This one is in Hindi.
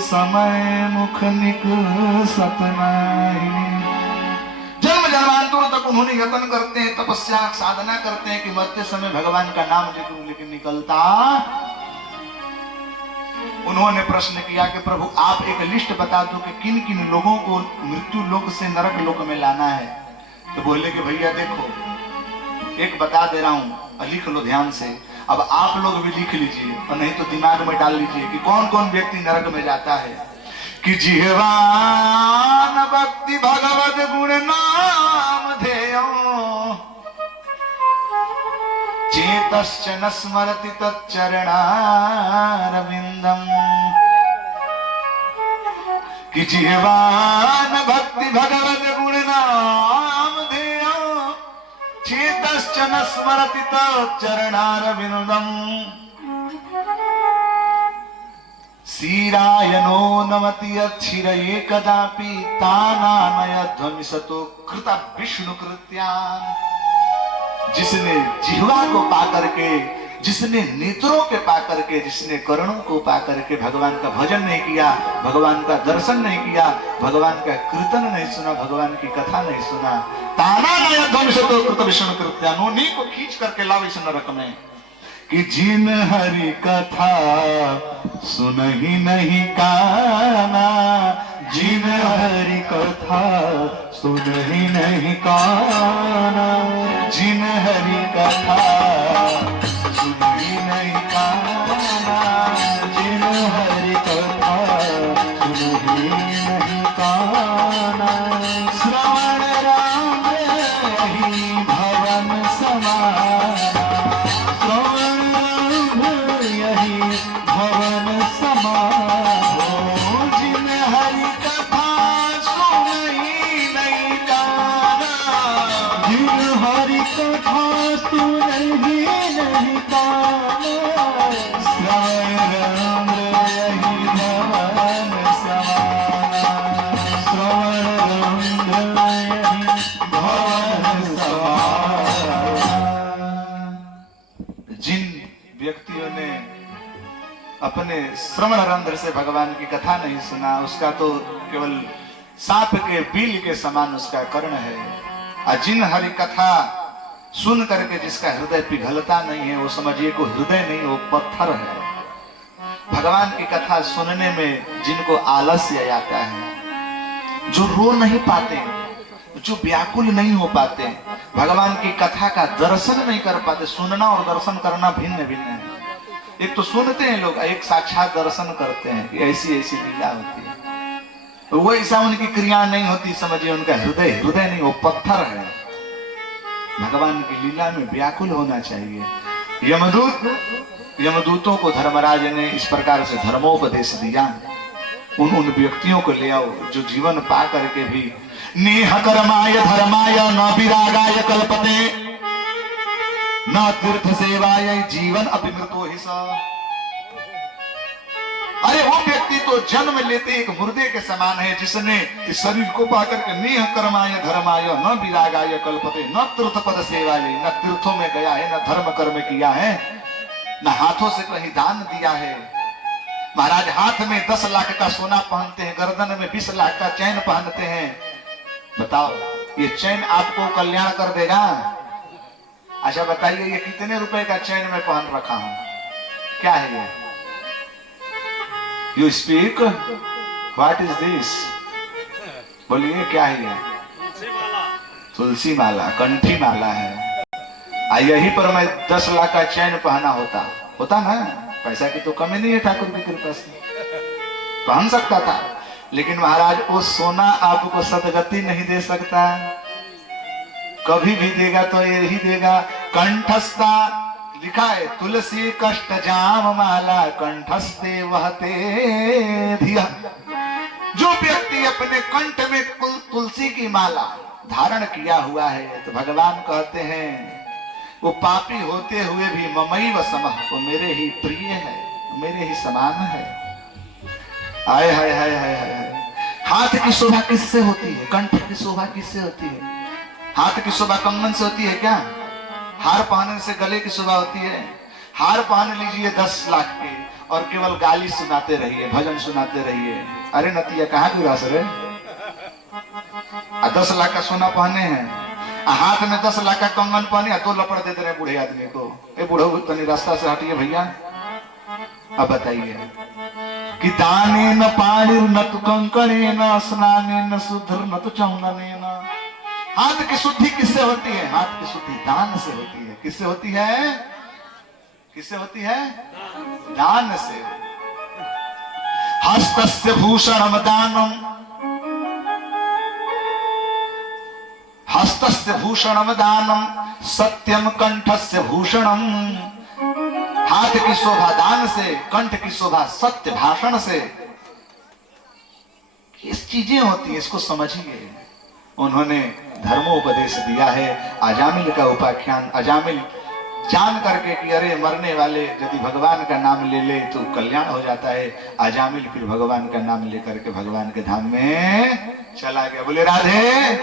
समय मुख निक सतनाई। जन्म जन्मांतर तक उन्होंने यत्न करते हैं, तपस्या साधना करते हैं कि मरते समय भगवान का नाम जिक्र लेकिन निकलता। उन्होंने प्रश्न किया कि प्रभु आप एक लिस्ट बता दो कि किन किन लोगों को मृत्यु लोक से नरक लोक में लाना है। तो बोले कि भैया देखो एक बता दे रहा हूं, लिख लो ध्यान से। अब आप लोग भी लिख लीजिए और नहीं तो दिमाग में डाल लीजिए कि कौन कौन व्यक्ति नरक में जाता है। कि जिह्वान भक्ति भगवत गुण नाम ध्येयो चेतश्च न स्मरति तच्चरणारविंदम। कि जिह्वान भक्ति भगवत गुण नाम ध्येयो चेतश्च न स्मरति तच्चरणारविंदम। श्रीरायनो नमति यच्छिरये कदापि तानानयध्वनिसतो कृत विष्णु कृत्यान्। जिसने जिह्वा को पाकर के, जिसने नेत्रों के पाकर के, जिसने कर्णों को पाकर के भगवान का भजन नहीं किया, भगवान का दर्शन नहीं किया, भगवान का कीर्तन नहीं सुना, भगवान की कथा नहीं सुना, तानानयध्वनिसतो कृत विष्णु कृत्यान्, उन्हीं को खींच करके लाओ इस नरक में। कि जिन हरि कथा सुन ही नहीं काना, जिन हरि कथा सुन ही नहीं काना, जिन हरि कथा सुन ही नहीं काना, जिन हरि कथा सुन ही नहीं काना। श्रवण राम ही भवन समाना, भवन समारो। जिन हरि कथा सुन ही नहीं काना, जिन हरि कथा सुन ही नहीं काना। श्रवण राम यही भवन समाना, श्रवण राम यही भवन समाना। जिन व्यक्तियों ने अपने श्रवण रंध्र से भगवान की कथा नहीं सुना, उसका तो केवल सांप के बिल के समान उसका कर्ण है। और जिन हरि कथा सुन करके जिसका हृदय पिघलता नहीं है, वो समझिए को हृदय नहीं, वो पत्थर है। भगवान की कथा सुनने में जिनको आलस्य आता है, जो रो नहीं पाते, जो व्याकुल नहीं हो पाते, भगवान की कथा का दर्शन नहीं कर पाते। सुनना और दर्शन करना भिन्न भिन्न है। एक तो सुनते हैं लोग, एक साक्षात दर्शन करते हैं कि ऐसी ऐसी लीला होती है। वो ऐसा उनकी क्रिया नहीं होती, समझिए उनका हृदय हृदय नहीं, वो पत्थर है। भगवान की लीला में व्याकुल होना चाहिए। यमदूतों को धर्मराज ने इस प्रकार से धर्मोपदेश दिया। उन व्यक्तियों को ले आओ जो जीवन पा करके भी नेह कर्माय धर्माय न विरागाय कल्पते, न तीर्थ सेवाय जीवन अभिमृतो ही सा। अरे वो व्यक्ति तो जन्म लेते एक मुर्दे के समान है, जिसने इस शरीर को पाकर के नेह कर्माय धर्माय न विरागाय कल्पते, न तीर्थ पद सेवाय, न तीर्थों में गया है, न धर्म कर्म किया है, न हाथों से कहीं दान दिया है। महाराज हाथ में 10 लाख का सोना पहनते हैं, गर्दन में 20 लाख का चैन पहनते हैं। बताओ ये चैन आपको कल्याण कर देगा? अच्छा बताइए ये कितने रुपए का चैन में पहन रखा हूं, क्या है ये? You speak, what is this? बोलिए क्या है ये? तुलसी माला, कंठी माला है। यही पर मैं 10 लाख का चैन पहना होता ना, पैसा की तो कमी नहीं है ठाकुर की कृपा से, पहन सकता था। लेकिन महाराज वो सोना आपको सदगति नहीं दे सकता, कभी भी देगा तो यही देगा। कंठस्था लिखा है, तुलसी कष्ट जाम माला कंठस्ते वहते धिया। जो व्यक्ति अपने कंठ में तुलसी की माला धारण किया हुआ है, तो भगवान कहते हैं वो पापी होते हुए भी ममैव समः, वो मेरे ही प्रिय है, मेरे ही समान है। आय हाय हाय हाय हाय। हाथ की शोभा किससे होती है? कंठ की शोभा किससे होती है? हाथ की शोभा कंगन से होती है क्या? हार पहनने से गले की शोभा होती है? हार पहन लीजिए 10 लाख के और केवल गाली सुनाते रहिए, भजन सुनाते रहिए। अरे नतिया कहाँ गिरास रे, 10 लाख का सोना पहने हैं, हाथ में 10 लाख का कंगन पहने, तो लपड़ देते रहे बूढ़े आदमी को। ए बूढ़ो तनी रास्ता से हटिए भैया। अब बताइए कि दाने न पाणी न तो कंकणे न स्नाने न सुधर न तो चौनने न। हाथ की शुद्धि किससे होती है? हाथ की शुद्धि दान से होती है। किससे होती है? किससे होती है? दान से। हस्तस्य भूषणम दानम, हस्तस्य भूषणम दानम सत्यम कंठस्य भूषणम। हाथ की शोभा दान से, कंठ की शोभा सत्य भाषण से। इस चीजें होती है, इसको समझिए। उन्होंने धर्मोपदेश दिया है। अजामिल का उपाख्यान, अजामिल जान करके कि अरे मरने वाले यदि भगवान का नाम ले ले तो कल्याण हो जाता है, अजामिल फिर भगवान का नाम लेकर के भगवान के धाम में चला गया। बोले राधे।